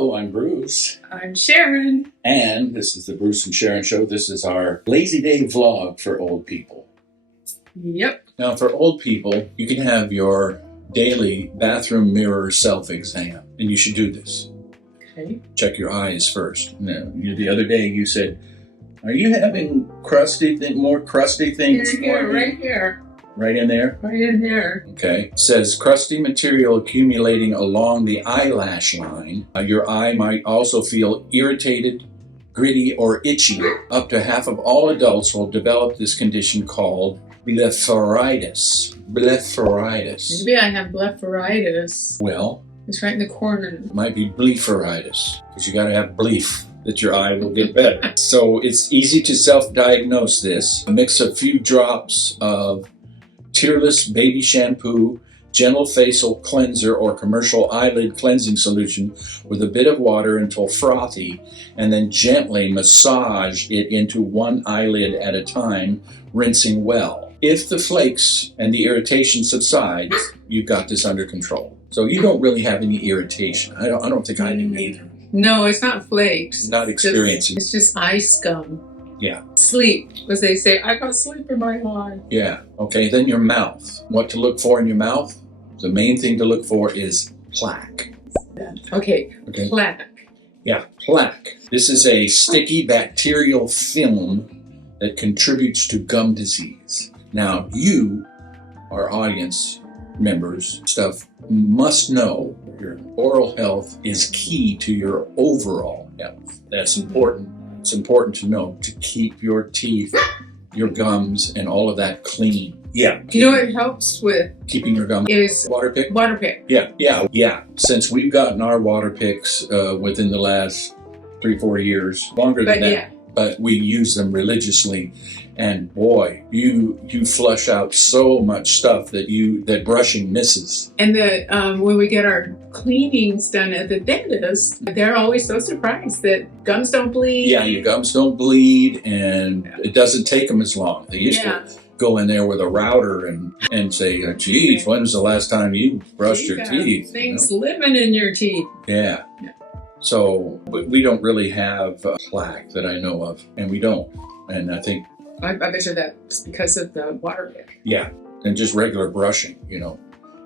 Hello, I'm Bruce. I'm Sharon. And this is the Bruce and Sharon Show. This is our Lazy Day vlog for old people. Yep. Now, for old people, you can have your daily bathroom mirror self-exam, and you should do this. Okay. Check your eyes first. Now, the other day you said, are you having more crusty things? Right here. Right in there? Right in there. Okay. It says crusty material accumulating along the eyelash line. Your eye might also feel irritated, gritty, or itchy. Up to half of all adults will develop this condition called blepharitis. Blepharitis. Maybe I have blepharitis. Well, It's right in the corner. it might be blepharitis because you got to have bleef that your eye will get better. So it's easy to self-diagnose this. Mix a few drops of tearless baby shampoo, gentle facial cleanser, or commercial eyelid cleansing solution with a bit of water until frothy, and then gently massage it into one eyelid at a time, rinsing well. If the flakes and the irritation subsides, you've got this under control. So you don't really have any irritation. I don't think I do either. No, it's not flakes. Not experiencing. It's just eye scum. Yeah. Sleep, as they say. I got sleep in my eye. Yeah. Okay. Then your mouth. What to look for in your mouth? The main thing to look for is plaque. Okay. Okay. Plaque. Yeah, plaque. This is a sticky bacterial film that contributes to gum disease. Now, you, our audience members, must know your oral health is key to your overall health. That's important. It's important to know to keep your teeth, your gums, and all of that clean. Yeah. You know what helps with Keeping your gums. is Water pick? water pick. Yeah. Since we've gotten our water picks within the last 3-4 years, longer than that, but we use them religiously. And boy, you flush out so much stuff that brushing misses. And when we get our cleanings done at the dentist, they're always so surprised that gums don't bleed. Yeah, your gums don't bleed, and it doesn't take them as long. They used to go in there with a router and say, geez, when was the last time you brushed your teeth? Things living in your teeth. Yeah. So we don't really have plaque that I know of, and we don't. And I think I bet you that's because of the water pick. Yeah, and just regular brushing,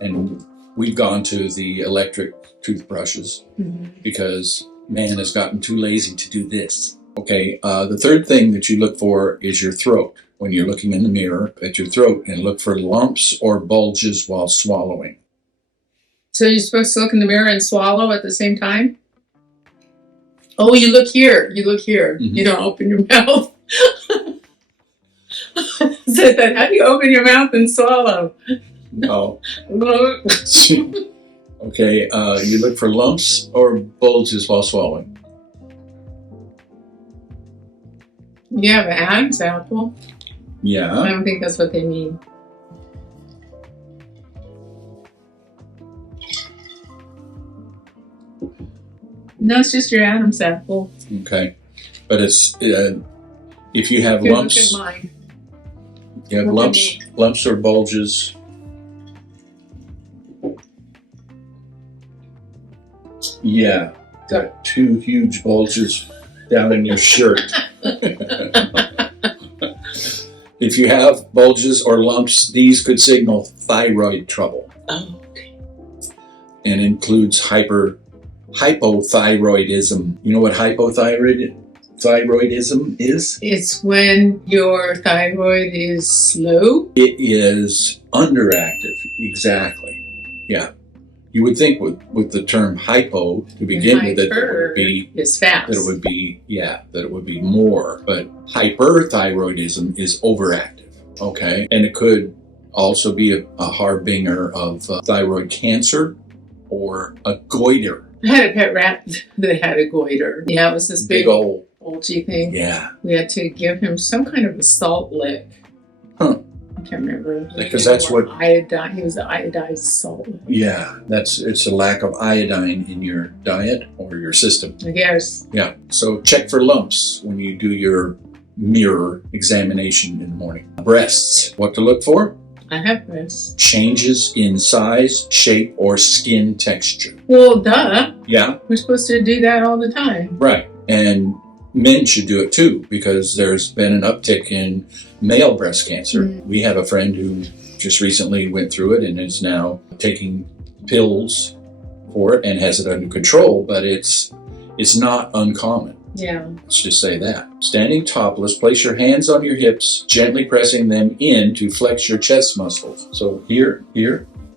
And we've gone to the electric toothbrushes because man has gotten too lazy to do this. Okay, the third thing that you look for is your throat. When you're looking in the mirror at your throat, and look for lumps or bulges while swallowing. So you're supposed to look in the mirror and swallow at the same time? Oh, you look here. You look here. You don't open your mouth. Said that. How do you open your mouth and swallow? No. Okay, you look for lumps or bulges while swallowing. You have an Adam's apple. Yeah. I don't think that's what they mean. No, it's just your Adam's apple. Okay, but it's if you have Here, lumps. look at mine. You have lumps or bulges. Yeah, got 2 huge bulges down in your shirt. If you have bulges or lumps, these could signal thyroid trouble. Oh, okay. And includes hypothyroidism. You know what hypothyroidism is? It's when your thyroid is slow. It is underactive. Exactly. Yeah. You would think with the term hypo to begin with that it would be is fast. that it would be more, but hyperthyroidism is overactive. Okay, and it could also be a harbinger of thyroid cancer or a goiter. I had a pet rat that had a goiter. Yeah, it was this big old bulgy thing. Yeah. We had to give him some kind of a salt lick. Huh. I can't remember. Because that's what iodine. He was an iodized salt lick. Yeah, it's a lack of iodine in your diet or your system. I guess. Yeah. So check for lumps when you do your mirror examination in the morning. Breasts. What to look for? I have this. Changes in size, shape, or skin texture. Well, duh. Yeah, We're supposed to do that all the time. right. And men should do it too, because there's been an uptick in male breast cancer. We have a friend who just recently went through it and is now taking pills for it and has it under control, but it's not uncommon. Yeah. Let's just say that. Standing topless, place your hands on your hips, gently pressing them in to flex your chest muscles. So here,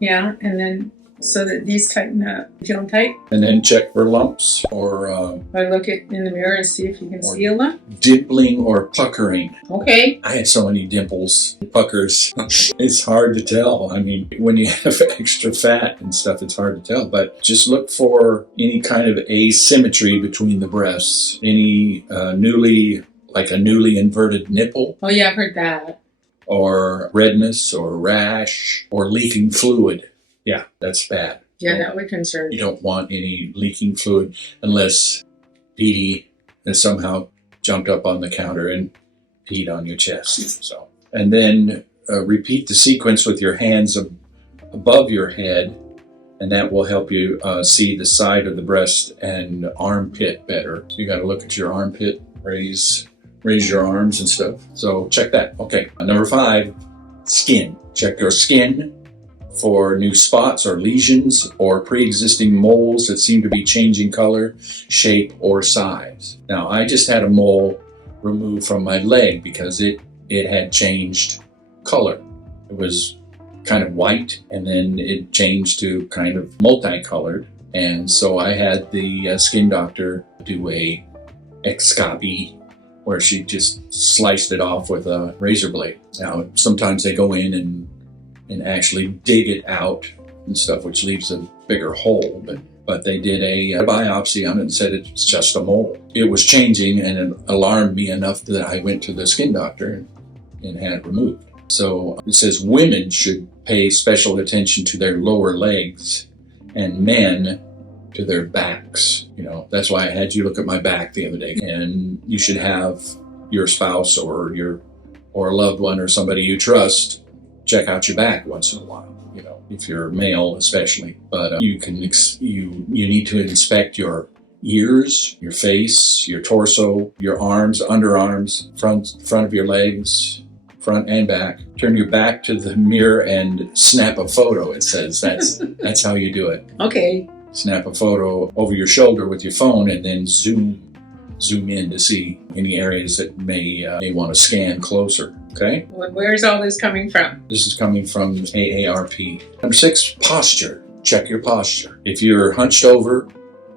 Yeah, and then so that these tighten up. Feel them tight? and then check for lumps or Or look in the mirror and see if you can see a lump. dimpling or puckering. Okay. I had so many dimples, puckers. It's hard to tell. I mean, when you have extra fat and stuff, it's hard to tell. But just look for any kind of asymmetry between the breasts. Any newly inverted nipple, Oh, yeah, I've heard that. or redness or rash or leaking fluid. Yeah, that's bad. Yeah, that would concern You me. don't want any leaking fluid unless Dee Dee has somehow jumped up on the counter and peed on your chest. So, and then repeat the sequence with your hands above your head, and that will help you see the side of the breast and armpit better. So you got to look at your armpit, raise your arms and stuff. So check that. Okay. Number 5, skin. Check your skin for new spots or lesions or pre-existing moles that seem to be changing color, shape, or size. Now, I just had a mole removed from my leg because it had changed color. It was kind of white, and then it changed to kind of multicolored. And so I had the skin doctor do a excopy where she just sliced it off with a razor blade. Now, sometimes they go in and actually dig it out and stuff, which leaves a bigger hole. But they did a biopsy on it and said it's just a mole. It was changing, and it alarmed me enough that I went to the skin doctor and had it removed. So it says women should pay special attention to their lower legs and men to their backs. You know, that's why I had you look at my back the other day. And you should have your spouse or a loved one or somebody you trust check out your back once in a while, you know, if you're male especially. But you need to inspect your ears, your face, your torso, your arms, underarms, front of your legs, front and back. Turn your back to the mirror and snap a photo. It says that's how you do it. Okay. Snap a photo over your shoulder with your phone and then zoom in to see any areas that may want to scan closer. Okay? Well, where's all this coming from? This is coming from AARP. Number 6, posture. Check your posture. If you're hunched over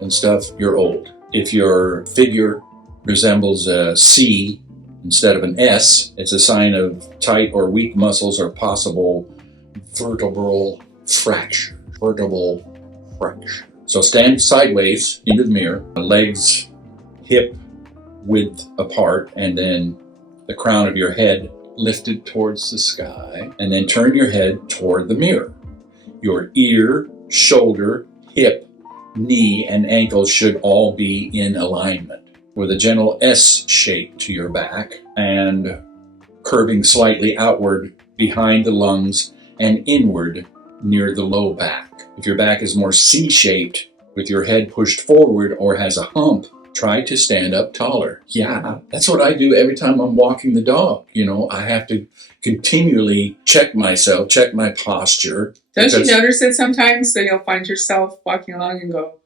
and stuff, you're old. If your figure resembles a C instead of an S, it's a sign of tight or weak muscles or possible vertebral fracture. So stand sideways into the mirror, legs hip width apart, and then the crown of your head lifted towards the sky, and then turn your head toward the mirror. Your ear, shoulder, hip, knee, and ankle should all be in alignment with a gentle S shape to your back and curving slightly outward behind the lungs and inward near the low back. If your back is more C-shaped with your head pushed forward or has a hump, try to stand up taller. Yeah, that's what I do every time I'm walking the dog. You know, I have to continually check myself, check my posture. Don't you notice it sometimes? So you'll find yourself walking along and go,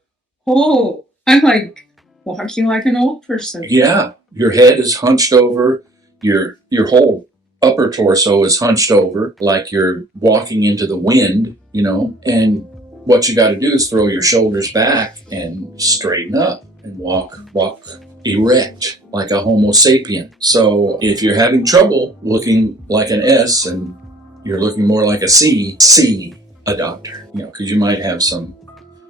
oh, I'm like walking like an old person. Yeah, your head is hunched over, your whole upper torso is hunched over like you're walking into the wind, you know, and what you got to do is throw your shoulders back and straighten up and walk erect like a Homo sapien. So if you're having trouble looking like an S and you're looking more like a C, see a doctor, you know, because you might have some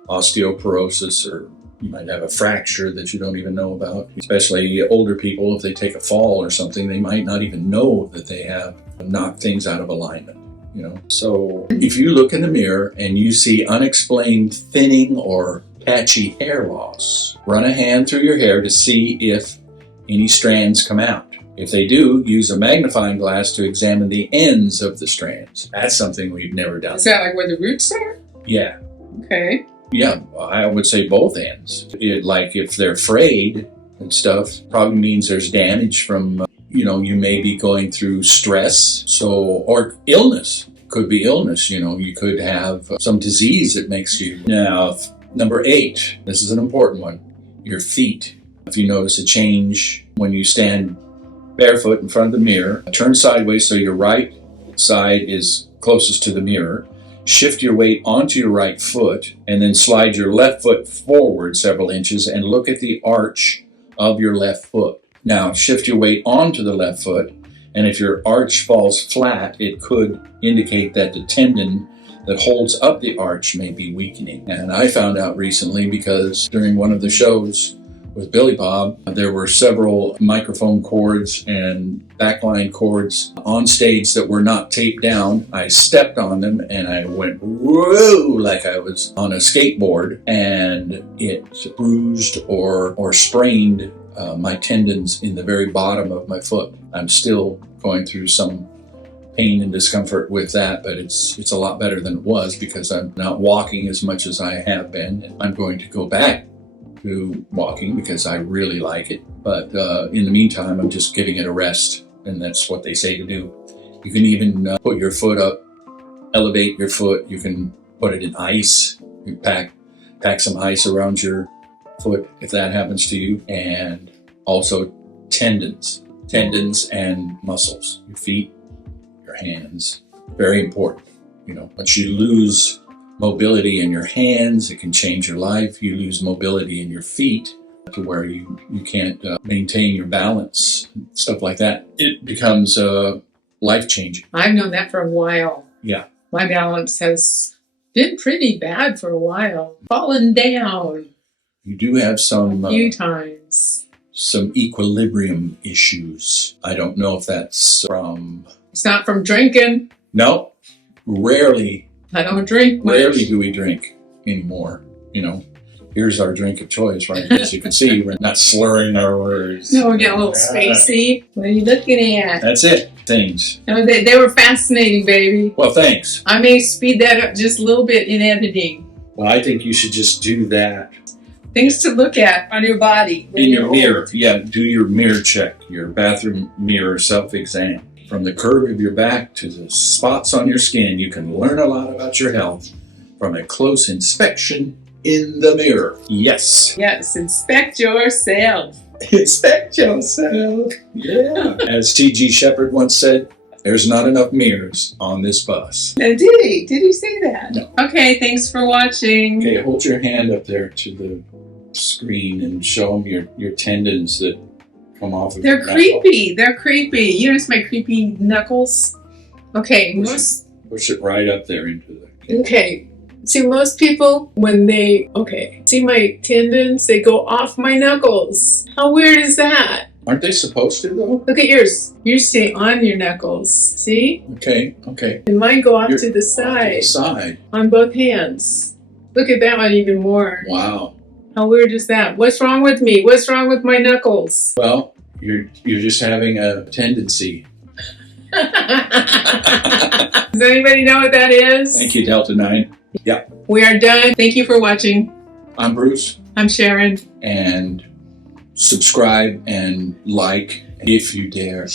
osteoporosis or you might have a fracture that you don't even know about. Especially older people, if they take a fall or something, they might not even know that they have knocked things out of alignment. You know, so if you look in the mirror and you see unexplained thinning or patchy hair loss, run a hand through your hair to see if any strands come out. If they do, use a magnifying glass to examine the ends of the strands. That's something we've never done. Is that like where the roots are? Yeah. Okay. Yeah, I would say both ends. Like if they're frayed and stuff, probably means there's damage from, you may be going through stress. Or illness. Could be illness, you could have some disease that makes you. Now, number 8, this is an important one, your feet. If you notice a change when you stand barefoot in front of the mirror, turn sideways so your right side is closest to the mirror, shift your weight onto your right foot, and then slide your left foot forward several inches and look at the arch of your left foot. Now, shift your weight onto the left foot, and if your arch falls flat, it could indicate that the tendon that holds up the arch may be weakening. And I found out recently because during one of the shows with Billy Bob, there were several microphone cords and backline cords on stage that were not taped down. I stepped on them and I went whoa, like I was on a skateboard, and it bruised or sprained my tendons in the very bottom of my foot. I'm still going through some pain and discomfort with that, but it's a lot better than it was because I'm not walking as much as I have been. I'm going to go back to walking because I really like it. But in the meantime, I'm just giving it a rest, and that's what they say to do. You can even put your foot up, elevate your foot. You can put it in ice. You pack some ice around your foot if that happens to you. And also tendons and muscles, your feet, your hands, very important. Once you lose mobility in your hands, it can change your life. You lose mobility in your feet to where you can't maintain your balance, stuff like that. It becomes life-changing. I've known that for a while. Yeah. My balance has been pretty bad for a while. Fallen down. You do have A few times. Some equilibrium issues. I don't know if that's from... It's not from drinking. No, rarely. I don't drink much. Rarely do we drink anymore. Here's our drink of choice, right? As you can see, we're not slurring our words. No, we get a little spacey. What are you looking at? That's it. Things. No, they were fascinating, baby. Well, thanks. I may speed that up just a little bit in editing. Well, I think you should just do that. Things to look at on your body. In your mirror. Yeah, do your mirror check, your bathroom mirror self-exam. From the curve of your back to the spots on your skin, you can learn a lot about your health from a close inspection in the mirror. Yes. Yes, inspect yourself. Inspect yourself. Yeah. As T.G. Shepherd once said, there's not enough mirrors on this bus. Now, did he? Did he say that? No. Okay, thanks for watching. Okay, hold your hand up there to the screen and show them your tendons that come off of They're your creepy. They're creepy. You notice my creepy knuckles? Okay, push it right up there into the... Okay. See, most people, see my tendons, they go off my knuckles. How weird is that? Aren't they supposed to, though? Look at yours. You stay on your knuckles. See? Okay. And mine go off You're to the off to the side. side. On both hands. Look at that one even more. Wow. How weird is that? What's wrong with me? What's wrong with my knuckles? Well, you're just having a tendency. Does anybody know what that is? Thank you, Delta 9. Yeah. We are done. Thank you for watching. I'm Bruce. I'm Sharon. And subscribe and like if you dare.